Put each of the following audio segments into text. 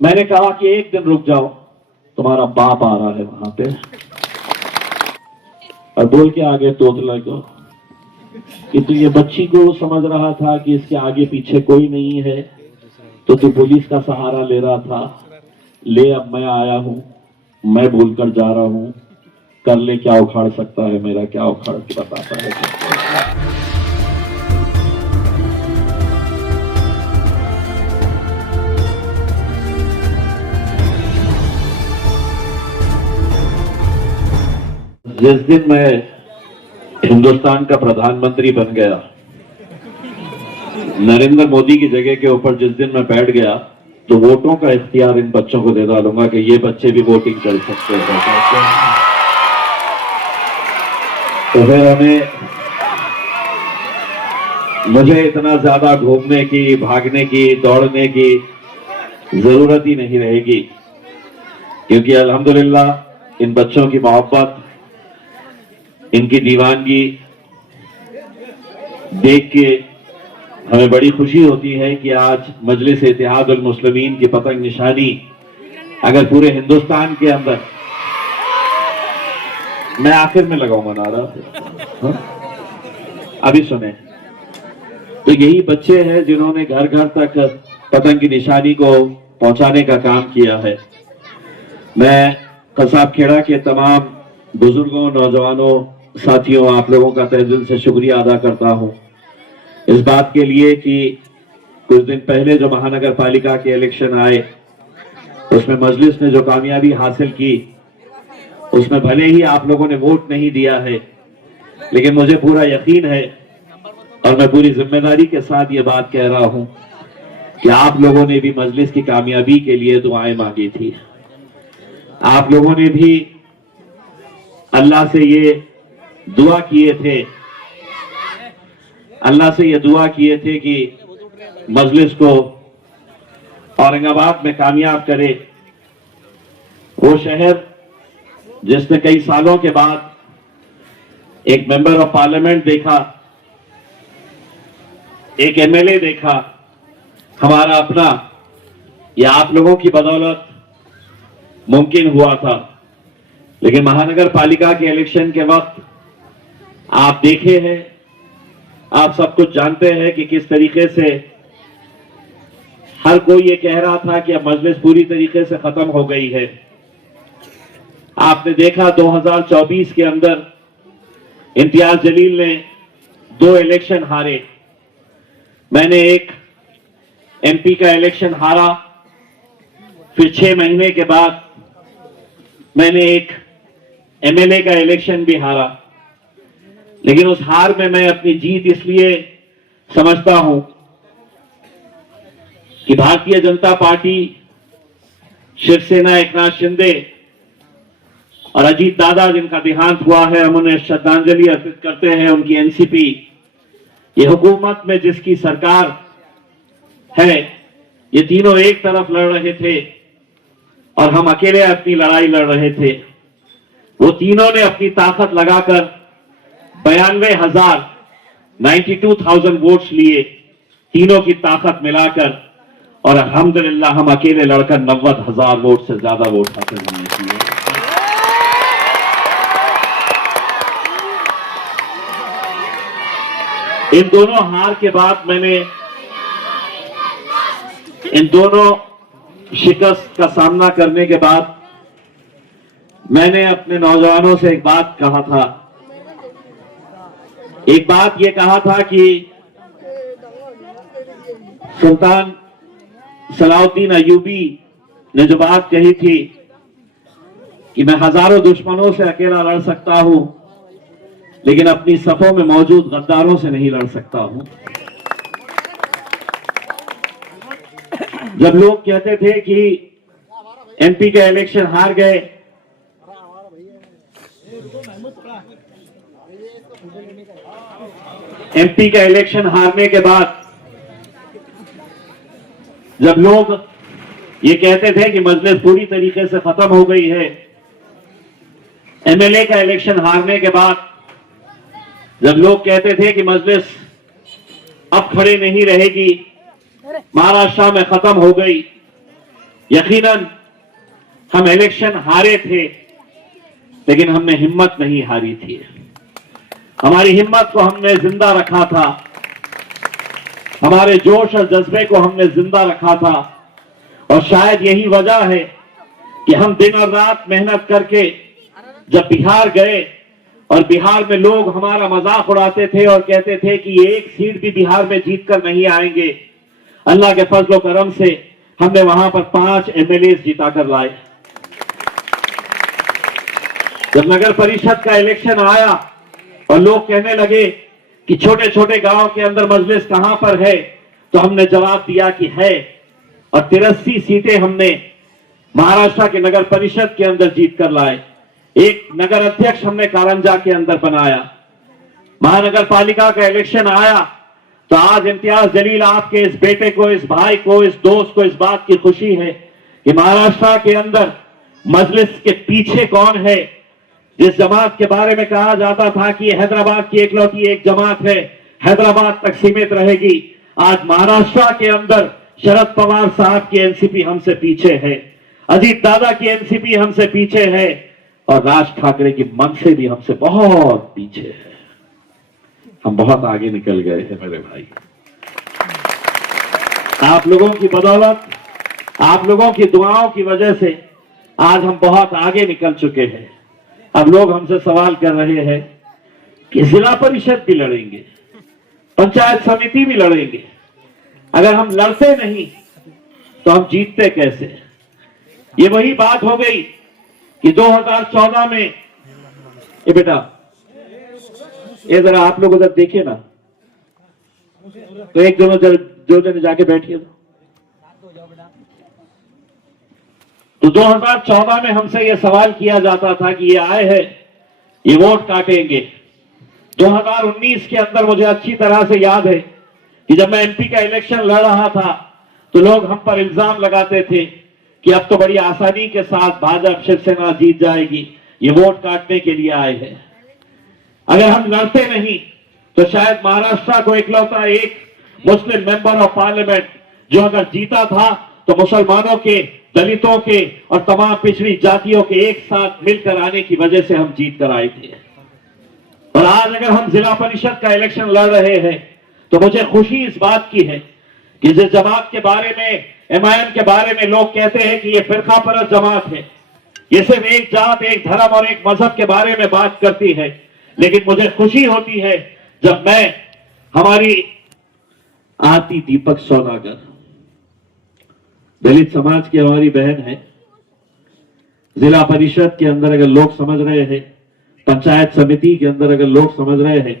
मैंने कहा कि एक दिन रुक जाओ, तुम्हारा बाप आ रहा है वहां पे, और बोल के आगे तोतला को कि तू ये बच्ची को समझ रहा था कि इसके आगे पीछे कोई नहीं है, तो तू पुलिस का सहारा ले रहा था। ले, अब मैं आया हूं, मैं बोलकर जा रहा हूं, कर ले, क्या उखाड़ सकता है मेरा, क्या उखाड़ के बताता है। जिस दिन मैं हिंदुस्तान का प्रधानमंत्री बन गया, नरेंद्र मोदी की जगह के ऊपर जिस दिन मैं बैठ गया, तो वोटों का इख्तियार इन बच्चों को दे डालूंगा कि ये बच्चे भी वोटिंग कर सकते हैं। तो फिर हमें, मुझे इतना ज्यादा घूमने की, भागने की, दौड़ने की जरूरत ही नहीं रहेगी, क्योंकि अल्हम्दुलिल्लाह इन बच्चों की मोहब्बत, इनकी दीवानगी देख के हमें बड़ी खुशी होती है कि आज मजलिस इत्तेहादुल मुस्लिमीन की पतंग निशानी अगर पूरे हिंदुस्तान के अंदर, मैं आखिर में लगाऊंगा नारा, अभी सुने, तो यही बच्चे हैं जिन्होंने घर घर तक पतंग की निशानी को पहुंचाने का काम किया है। मैं कसाब खेड़ा के तमाम बुजुर्गों, नौजवानों, साथियों, आप लोगों का तहे दिल से शुक्रिया अदा करता हूं इस बात के लिए कि कुछ दिन पहले जो महानगर पालिका के इलेक्शन आए, उसमें मजलिस ने जो कामयाबी हासिल की, उसमें भले ही आप लोगों ने वोट नहीं दिया है, लेकिन मुझे पूरा यकीन है और मैं पूरी जिम्मेदारी के साथ ये बात कह रहा हूं कि आप लोगों ने भी मजलिस की कामयाबी के लिए दुआएं मांगी थी। आप लोगों ने भी अल्लाह से ये दुआ किए थे, अल्लाह से ये दुआ किए थे कि मजलिस को औरंगाबाद में कामयाब करे। वो शहर जिसने कई सालों के बाद एक मेंबर ऑफ पार्लियामेंट देखा, एक एमएलए देखा, हमारा अपना, यह आप लोगों की बदौलत मुमकिन हुआ था। लेकिन महानगर पालिका के इलेक्शन के वक्त आप देखे हैं, आप सब कुछ जानते हैं कि किस तरीके से हर कोई ये कह रहा था कि अब मजलिस पूरी तरीके से खत्म हो गई है। आपने देखा 2024 के अंदर इम्तियाज जलील ने 2 इलेक्शन हारे, मैंने एक एमपी का इलेक्शन हारा, फिर 6 महीने के बाद मैंने एक एमएलए का इलेक्शन भी हारा। लेकिन उस हार में मैं अपनी जीत इसलिए समझता हूं कि भारतीय जनता पार्टी, शिवसेना, एकनाथ शिंदे और अजीत दादा जिनका देहांत हुआ है, हम उन्हें श्रद्धांजलि अर्पित करते हैं, उनकी एनसीपी, ये हुकूमत में जिसकी सरकार है, ये तीनों एक तरफ लड़ रहे थे और हम अकेले अपनी लड़ाई लड़ रहे थे। वो तीनों ने अपनी ताकत लगाकर 92,000 वोट्स लिए, तीनों की ताकत मिलाकर, और अल्हम्दुलिल्लाह हम अकेले लड़कर 90,000 वोट से ज्यादा वोट हासिल हमने किए। इन दोनों हार के बाद मैंने, इन दोनों शिकस्त का सामना करने के बाद मैंने अपने नौजवानों से एक बात कहा था, एक बात ये कहा था कि सुल्तान सलाउद्दीन अय्यूबी ने जो बात कही थी कि मैं हजारों दुश्मनों से अकेला लड़ सकता हूं, लेकिन अपनी सफों में मौजूद गद्दारों से नहीं लड़ सकता हूं। जब लोग कहते थे कि एमपी का इलेक्शन हार गए, एमपी का इलेक्शन हारने के बाद जब लोग ये कहते थे कि मजलिस पूरी तरीके से खत्म हो गई है, एमएलए का इलेक्शन हारने के बाद जब लोग कहते थे कि मजलिस अब खड़े नहीं रहेगी, महाराष्ट्र में खत्म हो गई, यकीनन हम इलेक्शन हारे थे, लेकिन हमने हिम्मत नहीं हारी थी। हमारी हिम्मत को हमने जिंदा रखा था, हमारे जोश और जज्बे को हमने जिंदा रखा था। और शायद यही वजह है कि हम दिन और रात मेहनत करके जब बिहार गए और बिहार में लोग हमारा मजाक उड़ाते थे और कहते थे कि ये एक सीट भी बिहार में जीतकर नहीं आएंगे, अल्लाह के फजल करम से हमने वहां पर 5 एमएलए जिताकर लाए। जब नगर परिषद का इलेक्शन आया और लोग कहने लगे कि छोटे छोटे गांव के अंदर मजलिस कहां पर है, तो हमने जवाब दिया कि है, और 83 सीटें हमने महाराष्ट्र के नगर परिषद के अंदर जीत कर लाए। एक नगर अध्यक्ष हमने कारंजा के अंदर बनाया। महानगर पालिका का इलेक्शन आया तो आज इम्तियाज जलील आपके इस बेटे को, इस भाई को, इस दोस्त को इस बात की खुशी है कि महाराष्ट्र के अंदर मजलिस के पीछे कौन है। जिस जमात के बारे में कहा जाता था कि ये हैदराबाद की एकलौती एक जमात है, हैदराबाद तक सीमित रहेगी, आज महाराष्ट्र के अंदर शरद पवार साहब की एनसीपी हमसे पीछे है, अजीत दादा की एनसीपी हमसे पीछे है, और राज ठाकरे की मनसे भी हमसे बहुत पीछे है। हम बहुत आगे निकल गए हैं मेरे भाई। आप लोगों की बदौलत, आप लोगों की दुआओं की वजह से आज हम बहुत आगे निकल चुके हैं। अब लोग हमसे सवाल कर रहे हैं कि जिला परिषद भी लड़ेंगे, पंचायत समिति भी लड़ेंगे, अगर हम लड़ते नहीं तो हम जीतते कैसे। ये वही बात हो गई कि 2014 में, ये बेटा ये जरा आप लोग उधर देखिए ना, तो एक दोनों जो जने जाके बैठिए। तो 2014 में हमसे ये सवाल किया जाता था कि ये आए हैं, ये वोट काटेंगे। 2019 के अंदर मुझे अच्छी तरह से याद है कि जब मैं एमपी का इलेक्शन लड़ रहा था तो लोग हम पर इल्जाम लगाते थे कि अब तो बड़ी आसानी के साथ भाजपा शिवसेना जीत जाएगी, ये वोट काटने के लिए आए हैं। अगर हम लड़ते नहीं तो शायद महाराष्ट्र को इकलौता एक मुस्लिम मेंबर ऑफ पार्लियामेंट जो अगर जीता था तो मुसलमानों के, दलितों के और तमाम पिछड़ी जातियों के एक साथ मिलकर आने की वजह से हम जीत कर आए थे। और आज अगर हम जिला परिषद का इलेक्शन लड़ रहे हैं तो मुझे खुशी इस बात की है कि जिस जमात के बारे में, एमआईएम के बारे में लोग कहते हैं कि ये फिरका परस्त जमात है, ये सिर्फ एक जात, एक धर्म और एक मजहब के बारे में बात करती है, लेकिन मुझे खुशी होती है जब मैं, हमारी आरती दीपक सौदागर दलित समाज की हमारी बहन है, जिला परिषद के अंदर अगर लोग समझ रहे हैं, पंचायत समिति के अंदर अगर लोग समझ रहे हैं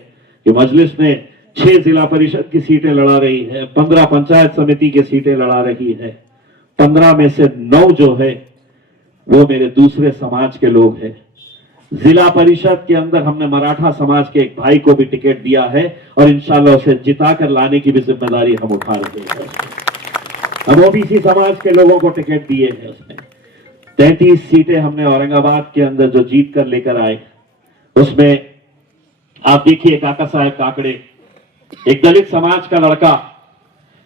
कि मजलिस में 6 जिला परिषद की सीटें लड़ा रही है, 15 पंचायत समिति की सीटें लड़ा रही है, 15 में से 9 जो है वो मेरे दूसरे समाज के लोग हैं। जिला परिषद के अंदर हमने मराठा समाज के एक भाई को भी टिकट दिया है और इंशाल्लाह उसे जिताकर लाने की भी जिम्मेदारी हम उठा रहे हैं। हम ओबीसी समाज के लोगों को टिकट दिए हैं। उसमें 33 सीटें हमने औरंगाबाद के अंदर जो जीत कर लेकर आए, उसमें आप देखिए काका साहब काकड़े, एक दलित समाज का लड़का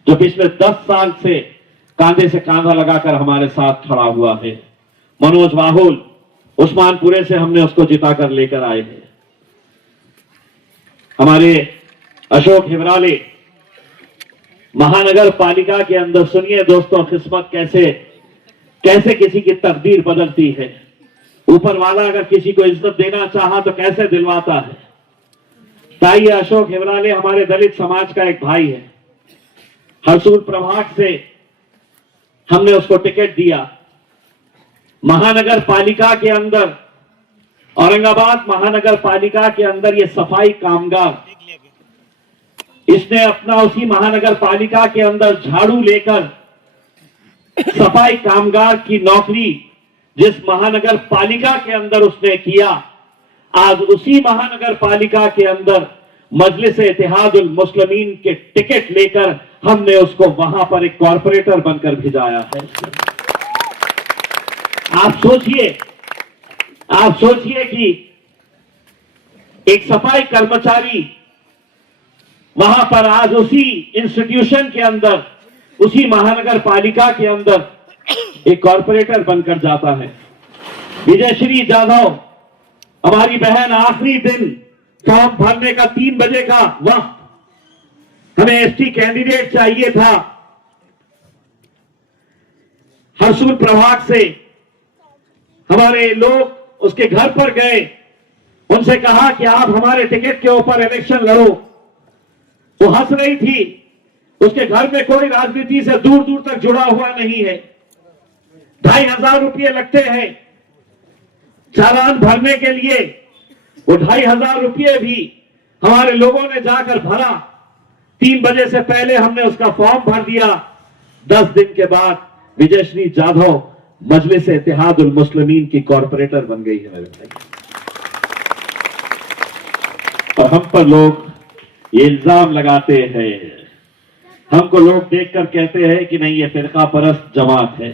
जो पिछले 10 साल से कांधे से कांधा लगाकर हमारे साथ खड़ा हुआ है, मनोज वाहुल, उस्मानपुरे से हमने उसको जिताकर लेकर आए हैं। हमारे अशोक हिवराले महानगर पालिका के अंदर, सुनिए दोस्तों, किस्मत कैसे कैसे किसी की तकदीर बदलती है। ऊपर वाला अगर किसी को इज्जत देना चाहा तो कैसे दिलवाता है। ताई अशोक हिवराले हमारे दलित समाज का एक भाई है। हरसूल प्रभाग से हमने उसको टिकट दिया। महानगर पालिका के अंदर, औरंगाबाद महानगर पालिका के अंदर ये सफाई कामगार, इसने अपना उसी महानगर पालिका के अंदर झाड़ू लेकर सफाई कामगार की नौकरी जिस महानगर पालिका के अंदर उसने किया, आज उसी महानगर पालिका के अंदर मजलिस इत्तेहादुल मुस्लिमीन के टिकट लेकर हमने उसको वहां पर एक कॉर्पोरेटर बनकर भिजाया है। आप सोचिए कि एक सफाई कर्मचारी वहां पर आज उसी इंस्टीट्यूशन के अंदर, उसी महानगर पालिका के अंदर एक कॉर्पोरेटर बनकर जाता है। विजयश्री जाधव हमारी बहन, आखिरी दिन फॉर्म भरने का 3 बजे का वक्त, हमें एसटी कैंडिडेट चाहिए था। हरसूल प्रभाग से हमारे लोग उसके घर पर गए, उनसे कहा कि आप हमारे टिकट के ऊपर इलेक्शन लड़ो। वो हंस रही थी, उसके घर में कोई राजनीति से दूर दूर तक जुड़ा हुआ नहीं है। 2,500 रुपये लगते हैं चालान भरने के लिए। वो 2,500 रुपये भी हमारे लोगों ने जाकर भरा। 3 बजे से पहले हमने उसका फॉर्म भर दिया। 10 दिन के बाद विजयश्री जाधव मजलिस इत्तेहादुल मुस्लिमीन की कॉर्पोरेटर बन गई है मेरे भाई। और हम पर लोग ये इल्जाम लगाते हैं, हमको लोग देखकर कहते हैं कि नहीं ये फिरका परस्त जमात है,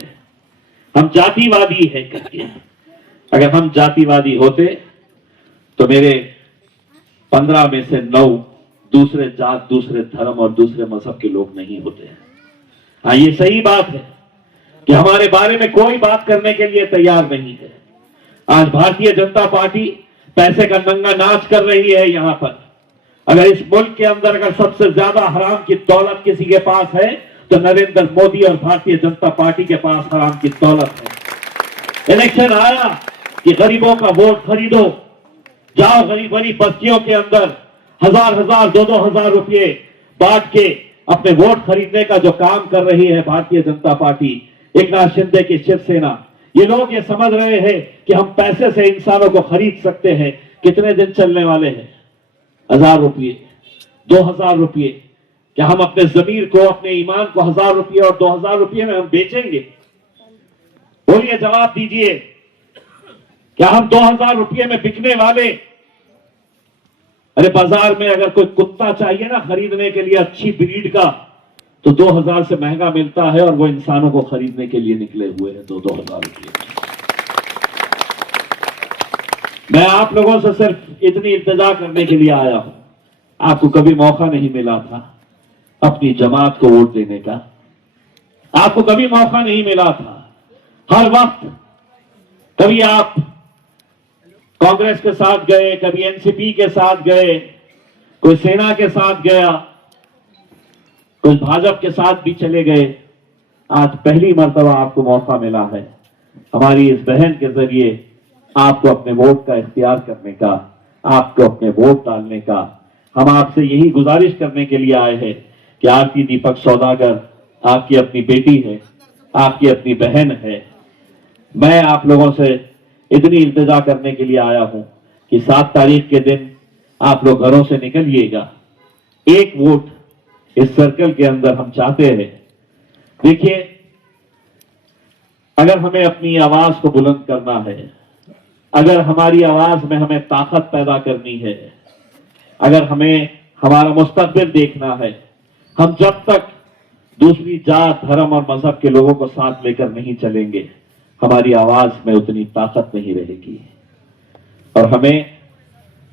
हम जातिवादी है करके। अगर हम जातिवादी होते तो मेरे 15 में से 9 दूसरे जात, दूसरे धर्म और दूसरे मजहब के लोग नहीं होते। हाँ, ये सही बात है कि हमारे बारे में कोई बात करने के लिए तैयार नहीं है। आज भारतीय जनता पार्टी पैसे का नंगा नाच कर रही है यहां पर। अगर इस मुल्क के अंदर अगर सबसे ज्यादा हराम की दौलत किसी के पास है तो नरेंद्र मोदी और भारतीय जनता पार्टी के पास हराम की दौलत है। इलेक्शन आया कि गरीबों का वोट खरीदो, जाओ गरीब गरीब बस्तियों के अंदर 1,000 2,000 रुपये बांट के अपने वोट खरीदने का जो काम कर रही है भारतीय जनता पार्टी, एकनाथ शिंदे की शिवसेना, ये लोग ये समझ रहे हैं कि हम पैसे से इंसानों को खरीद सकते हैं। कितने दिन चलने वाले हैं? 1,000 रुपये, 2,000 रुपये। क्या हम अपने जमीर को, अपने ईमान को 1,000 रुपये और 2,000 रुपये में हम बेचेंगे? बोलिए, जवाब दीजिए। क्या हम 2,000 रुपये में बिकने वाले? अरे बाजार में अगर कोई कुत्ता चाहिए ना खरीदने के लिए अच्छी ब्रीड का, तो 2,000 से महंगा मिलता है और वो इंसानों को खरीदने के लिए निकले हुए हैं 2,000 रुपये। मैं आप लोगों से सिर्फ इतनी इल्तिजा करने के लिए आया हूं, आपको कभी मौका नहीं मिला था अपनी जमात को वोट देने का, आपको कभी मौका नहीं मिला था। हर वक्त कभी आप कांग्रेस के साथ गए, कभी एनसीपी के साथ गए, कोई सेना के साथ गया, कोई भाजपा के साथ भी चले गए। आज पहली मर्तबा आपको मौका मिला है हमारी इस बहन के जरिए आपको अपने वोट का इख्तियार करने का, आपको अपने वोट डालने का। हम आपसे यही गुजारिश करने के लिए आए हैं कि आरती दीपक सौदागर आपकी अपनी बेटी है, आपकी अपनी बहन है। मैं आप लोगों से इतनी इल्तिजा करने के लिए आया हूं कि 7 तारीख के दिन आप लोग घरों से निकलिएगा। एक वोट इस सर्कल के अंदर हम चाहते हैं। देखिए, अगर हमें अपनी आवाज को बुलंद करना है, अगर हमारी आवाज में हमें ताकत पैदा करनी है, अगर हमें हमारा मुस्तकबिल देखना है, हम जब तक दूसरी जात, धर्म और मजहब के लोगों को साथ लेकर नहीं चलेंगे, हमारी आवाज में उतनी ताकत नहीं रहेगी। और हमें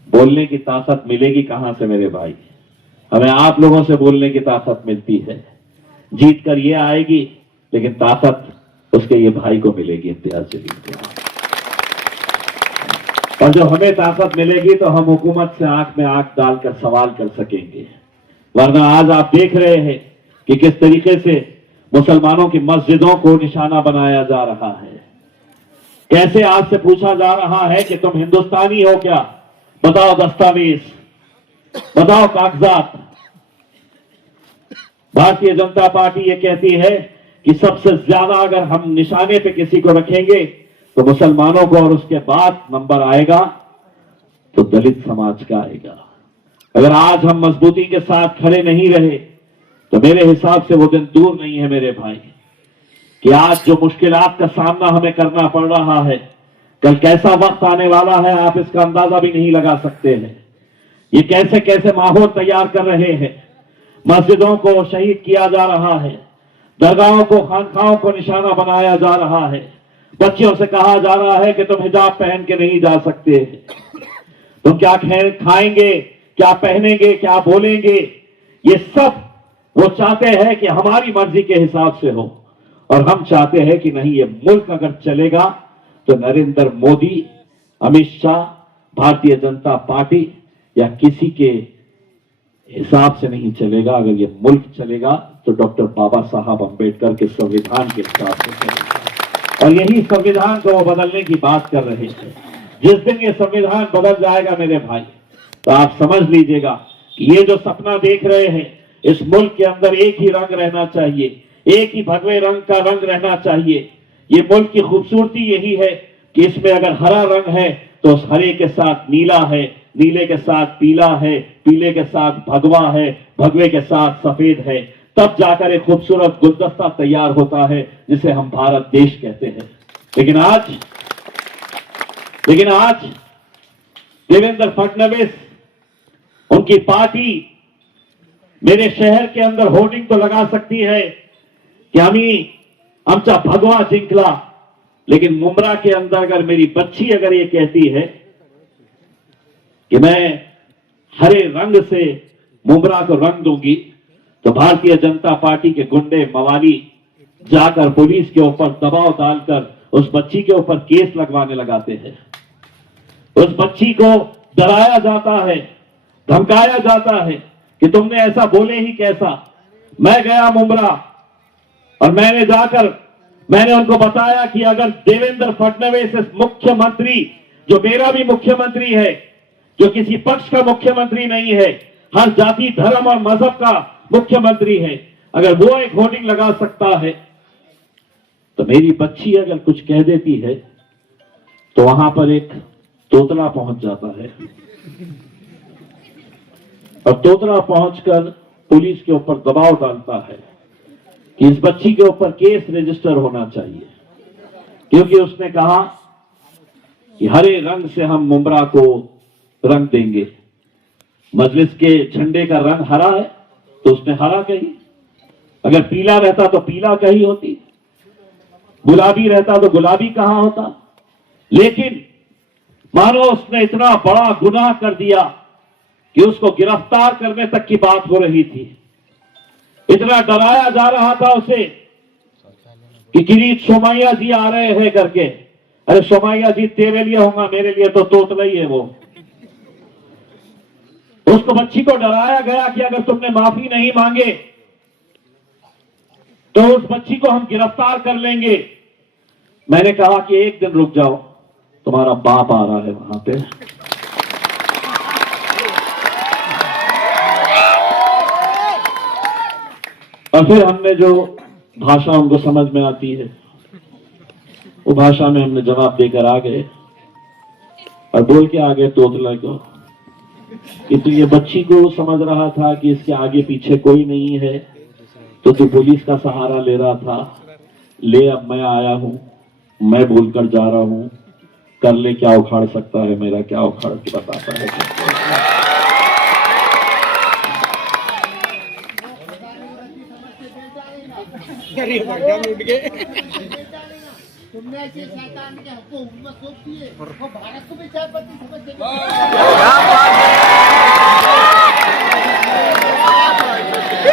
बोलने की ताकत मिलेगी कहां से मेरे भाई? हमें आप लोगों से बोलने की ताकत मिलती है। जीत कर ये आएगी, लेकिन ताकत उसके ये भाई को मिलेगी इम्तियाज जलील को। और जब हमें ताकत मिलेगी तो हम हुकूमत से आंख में आंख डालकर सवाल कर सकेंगे। वरना आज आप देख रहे हैं कि किस तरीके से मुसलमानों की मस्जिदों को निशाना बनाया जा रहा है। कैसे आज से पूछा जा रहा है कि तुम हिंदुस्तानी हो क्या? बताओ दस्तावेज, बताओ कागजात। भारतीय जनता पार्टी ये कहती है कि सबसे ज्यादा अगर हम निशाने पे किसी को रखेंगे तो मुसलमानों को, और उसके बाद नंबर आएगा तो दलित समाज का आएगा। अगर आज हम मजबूती के साथ खड़े नहीं रहे तो मेरे हिसाब से वो दिन दूर नहीं है मेरे भाई कि आज जो मुश्किलात का सामना हमें करना पड़ रहा है, कल कैसा वक्त आने वाला है आप इसका अंदाजा भी नहीं लगा सकते हैं। ये कैसे कैसे माहौल तैयार कर रहे हैं। मस्जिदों को शहीद किया जा रहा है, दरगाहों को, खानखाहों को निशाना बनाया जा रहा है। बच्चियों से कहा जा रहा है कि तुम हिजाब पहन के नहीं जा सकते, तुम क्या खाएंगे, क्या पहनेंगे, क्या बोलेंगे, ये सब वो चाहते हैं कि हमारी मर्जी के हिसाब से हो। और हम चाहते हैं कि नहीं, ये मुल्क अगर चलेगा तो नरेंद्र मोदी, अमित शाह, भारतीय जनता पार्टी या किसी के हिसाब से नहीं चलेगा। अगर ये मुल्क चलेगा तो डॉक्टर बाबा साहब अंबेडकर के संविधान के हिसाब से चलेगा। और यही संविधान को वो बदलने की बात कर रहे हैं। जिस दिन ये संविधान बदल जाएगा मेरे भाई, तो आप समझ लीजिएगा कि ये जो सपना देख रहे हैं, इस मुल्क के अंदर एक ही रंग रहना चाहिए, एक ही भगवे रंग का रंग रहना चाहिए। ये मुल्क की खूबसूरती यही है कि इसमें अगर हरा रंग है तो उस हरे के साथ नीला है, नीले के साथ पीला है, पीले के साथ भगवा है, भगवे के साथ सफेद है, तब जाकर एक खूबसूरत गुलदस्ता तैयार होता है जिसे हम भारत देश कहते हैं। लेकिन आज देवेंद्र फडणवीस, उनकी पार्टी मेरे शहर के अंदर होर्डिंग तो लगा सकती है कि आमचा भगवा जिंकला, लेकिन मुंब्रा के अंदर अगर मेरी बच्ची अगर ये कहती है कि मैं हरे रंग से मुंब्रा को रंग दूंगी, तो भारतीय जनता पार्टी के गुंडे मवाली जाकर पुलिस के ऊपर दबाव डालकर उस बच्ची के ऊपर केस लगवाने लगाते हैं। उस बच्ची को डराया जाता है, धमकाया जाता है कि तुमने ऐसा बोले ही कैसा। मैं गया मुंब्रा और मैंने उनको बताया कि अगर देवेंद्र फडणवीस इस मुख्यमंत्री, जो मेरा भी मुख्यमंत्री है, जो किसी पक्ष का मुख्यमंत्री नहीं है, हर जाति धर्म और मजहब का मुख्यमंत्री है, अगर वो एक होर्डिंग लगा सकता है, तो मेरी बच्ची अगर कुछ कह देती है तो वहां पर एक तोतला पहुंच जाता है और तोतला पहुंचकर पुलिस के ऊपर दबाव डालता है कि इस बच्ची के ऊपर केस रजिस्टर होना चाहिए, क्योंकि उसने कहा कि हरे रंग से हम मुंब्रा को रंग देंगे। मजलिस के झंडे का रंग हरा है तो उसने हरा कही, अगर पीला रहता तो पीला कही होती, गुलाबी रहता तो गुलाबी कहा होता। लेकिन मानो उसने इतना बड़ा गुनाह कर दिया कि उसको गिरफ्तार करने तक की बात हो रही थी। इतना डराया जा रहा था उसे कि किरीट सोमैया जी आ रहे हैं करके। अरे सोमैया जी तेरे लिए होगा, मेरे लिए तो तोतला ही है वो। उसको बच्ची को डराया गया कि अगर तुमने माफी नहीं मांगे तो उस बच्ची को हम गिरफ्तार कर लेंगे। मैंने कहा कि एक दिन रुक जाओ, तुम्हारा बाप आ रहा है वहां पे। और फिर हमने जो भाषा उनको समझ में आती है वो भाषा में हमने जवाब देकर आ गए और बोल के आ गए तोतला को कि तू ये बच्ची को समझ रहा था कि इसके आगे पीछे कोई नहीं है, तो तू पुलिस का सहारा ले रहा था। ले, अब मैं आया हूं, मैं बोलकर जा रहा हूं, कर ले, क्या उखाड़ सकता है मेरा, क्या उखाड़ के बताता है। तुमने ऐसे शैतान के हक को हुकूमत सौंप दिए, वो भारत को भी चायपत्ती समझ देंगे।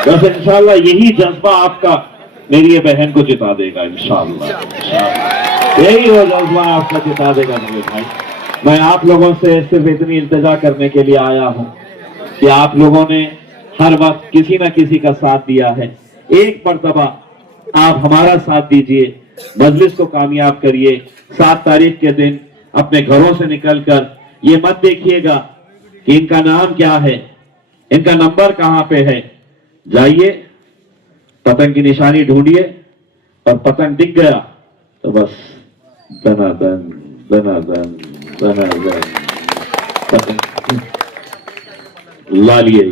बस इंशाल्लाह यही जज्बा आपका मेरी ये बहन को जिता देगा। इंशाल्लाह यही वो जज्बा आपका जिता देगा मेरे भाई। मैं आप लोगों से सिर्फ इतनी इल्तिजा करने के लिए आया हूं कि आप लोगों ने हर वक्त किसी न किसी का साथ दिया है। एक मर्तबा आप हमारा साथ दीजिए, मजलिस को कामयाब करिए। 7 तारीख के दिन अपने घरों से निकलकर ये मत देखिएगा कि इनका नाम क्या है, इनका नंबर कहां पे है। जाइए, पतंग की निशानी ढूंढिए और पतंग दिख गया तो बस दनादन दनादन दनादन पतंग ला लिए।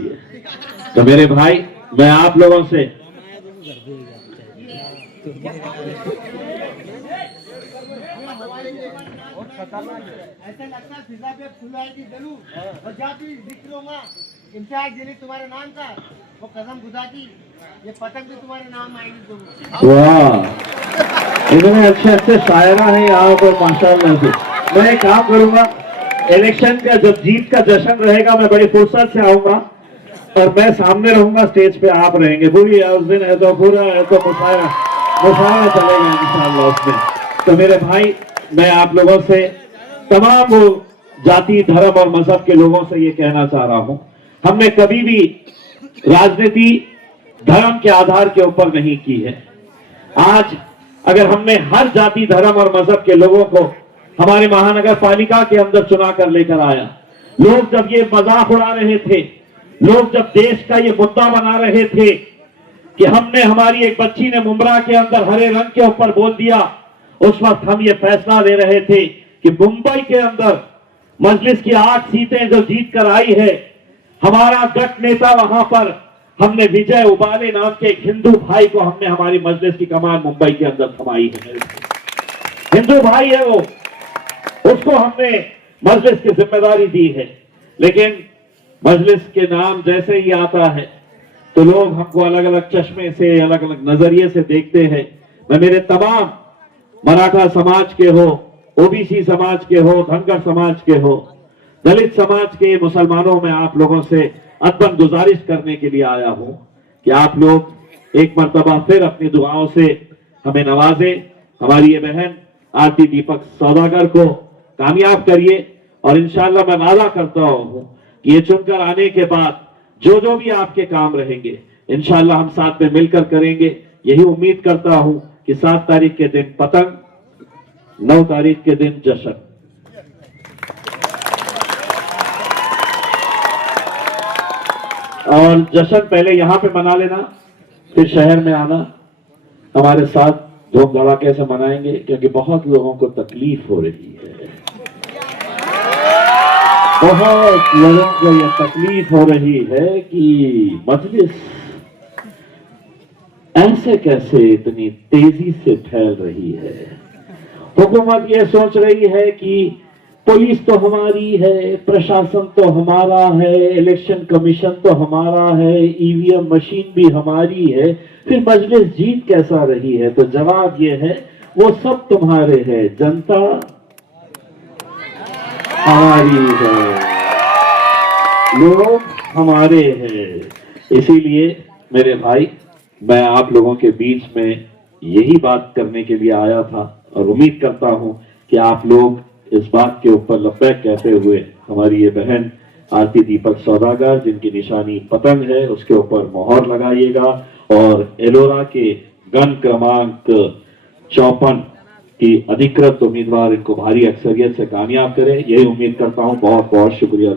तो मेरे भाई, मैं आप लोगों से ऐसा लगता है फिजा पे फूल आएगी जरूर और जाती दिख लूंगा। इम्तियाज दिली तुम्हारे नाम का, वो कसम खुदा की ये पतंग भी तुम्हारे नाम आएगी जरूर। वाह, इतने अच्छे अच्छे शायरा है यहाँ पर माशाअल्लाह से। मैं एक काम करूंगा, इलेक्शन का जब जीत का जश्न रहेगा मैं बड़ी फुर्सत से आऊंगा और मैं सामने रहूंगा, स्टेज पे आप रहेंगे। बुरी उस दिन है तो बुरा है तो मुशायरा मुशायरा चलेगा इंशाअल्लाह उसमें। तो मेरे भाई, मैं आप लोगों से, तमाम वो जाति धर्म और मजहब के लोगों से ये कहना चाह रहा हूं, हमने कभी भी राजनीति धर्म के आधार के ऊपर नहीं की है। आज अगर हमने हर जाति धर्म और मजहब के लोगों को हमारे महानगर पालिका के अंदर चुना कर लेकर आया, लोग जब ये मजाक उड़ा रहे थे, लोग जब देश का ये मुद्दा बना रहे थे कि हमने, हमारी एक बच्ची ने मुंब्रा के अंदर हरे रंग के ऊपर बोल दिया, उस वक्त हम ये फैसला ले रहे थे कि मुंबई के अंदर मजलिस की 8 सीटें जो जीत कर आई है, हमारा गठ नेता वहां पर, हमने विजय उबाले नाम के एक हिंदू भाई को हमने हमारी मजलिस की कमान मुंबई के अंदर थमाई है। हिंदू भाई है वो, उसको हमने मजलिस की जिम्मेदारी दी है। लेकिन मजलिस के नाम जैसे ही आता है तो लोग हमको अलग अलग चश्मे से, अलग अलग नजरिए से देखते हैं। मैं मेरे तमाम मराठा समाज के हो, ओबीसी समाज के हो, धनगर समाज के हो, दलित समाज के मुसलमानों में आप लोगों से अदबन गुजारिश करने के लिए आया हूं कि आप लोग एक मर्तबा फिर अपनी दुआओं से हमें नवाजें, हमारी ये बहन आरती दीपक सौदागर को कामयाब करिए। और इंशाअल्लाह मैं वादा करता हूं कि ये चुनकर आने के बाद जो जो भी आपके काम रहेंगे, इंशाअल्लाह हम साथ में मिलकर करेंगे। यही उम्मीद करता हूं कि 7 तारीख के दिन पतंग, 9 तारीख के दिन जश्न। और जश्न पहले यहां पे मना लेना, फिर शहर में आना, हमारे साथ धूम धड़ाके से मनाएंगे, क्योंकि बहुत लोगों को तकलीफ हो रही है, बहुत लोगों को यह तकलीफ हो रही है कि मजलिस ऐसे कैसे इतनी तेजी से फैल रही है। हुकूमत ये सोच रही है कि पुलिस तो हमारी है, प्रशासन तो हमारा है, इलेक्शन कमीशन तो हमारा है, ईवीएम मशीन भी हमारी है, फिर मजलिस जीत कैसा रही है। तो जवाब ये है, वो सब तुम्हारे है, जनता हमारी है, लोग हमारे हैं। इसीलिए मेरे भाई, मैं आप लोगों के बीच में यही बात करने के लिए आया था और उम्मीद करता हूं कि आप लोग इस बात के ऊपर लब्बैक कहते हुए हमारी ये बहन आरती दीपक सौदागर, जिनकी निशानी पतंग है, उसके ऊपर मोहर लगाइएगा और एलोरा के गण क्रमांक 54 की अधिकृत उम्मीदवार इनको भारी अक्सरियत से कामयाब करे। यही उम्मीद करता हूं। बहुत बहुत शुक्रिया।